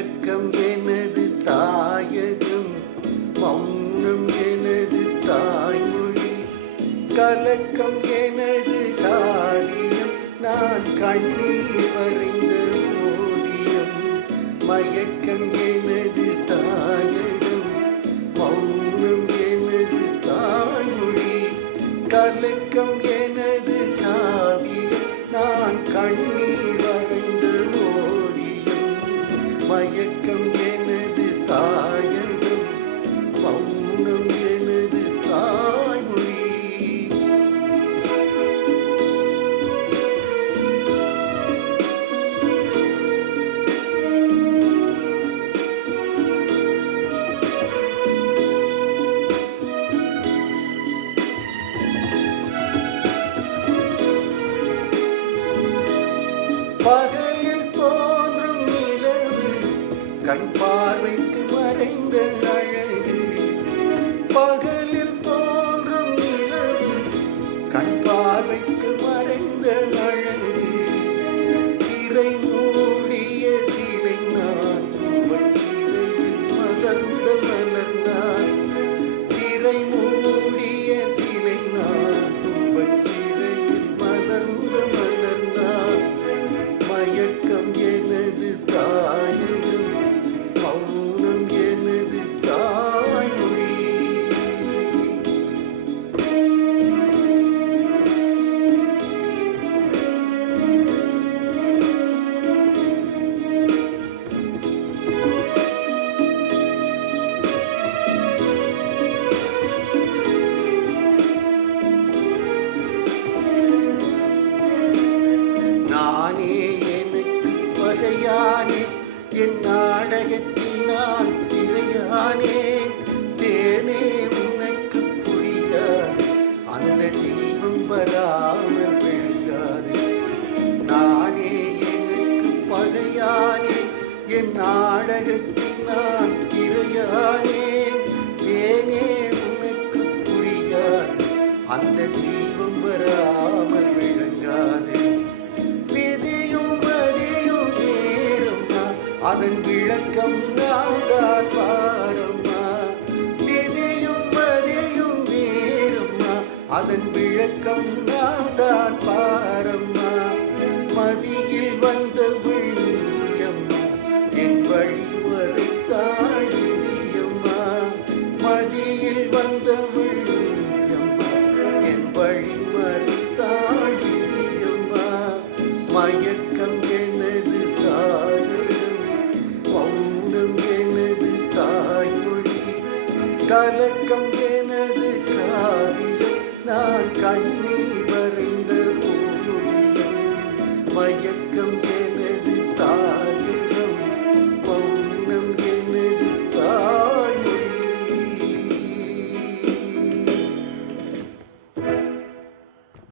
மயக்கம் எனது தாயகம், மௌனம் எனது தாய்மொழி, கலக்கம் எனது காரியம், நான் கண்ணீர் வரைந்த ஓவியம். மயக்கம் எனது தாயகம், மௌனம் எனது தாய்மொழி, கலக்கம் எனது காவியம், நான் கண்ணீர் வரைந்த ஓவியம். மயக்கம் எனது தாயகம், மௌனம் எனது தாய்மொழி. பகலில் தோன்றும் நிலவு, கண் பார்வைக்கு மறைந்த அழகு. பகலில் தோன்றும் நிலவு, கண் பார்வைக்கு மறைந்த அழகு. திரை மூடிய சிலை நான், துவச்சிலையில் மலர்ந்த மலர்ந்தான். திரை மூடிய சிலை நான், துவச்சிலையில் மலர்ந்த மலர்ந்தான். மயக்கம் எனது தாயகம், மௌனம் எனது தாய்மொழி. நானே எனக்கு பகையானேன், என் நாடகத்தில் நான் திரையானேன். தேனே உனக்கு புரியாது, அந்த தெய்வம் வராமல் விழுங்காதே. நானே எனக்கு பகையானேன், என் நாடகத்தில் நான் திரையானேன். தேனே உனக்கு புரியாது, அந்த தெய்வம் வராமல் விழுங்காதே. விதியும் மதியும் வேறும்மா, அதன் விளக்கம் நான் தான் பாரம்மா. விதியும் மதியும் வேறும்மா, அதன் விளக்கம் நான் தான் பாரம்மா. மதியில் வந்த விழியம்மா, என் வழிவரை தாழியம்மா. மதியில் வந்த விழியம்மா, என் வழிவரை தாழியம்மா. மயக்கம் எனது தாயகம், மௌனம் எனது தாய்மொழி, கலக்கம் எனது காவியம், நான் கண்ணீர் வரைந்த ஓவியம். மயக்கம் எனது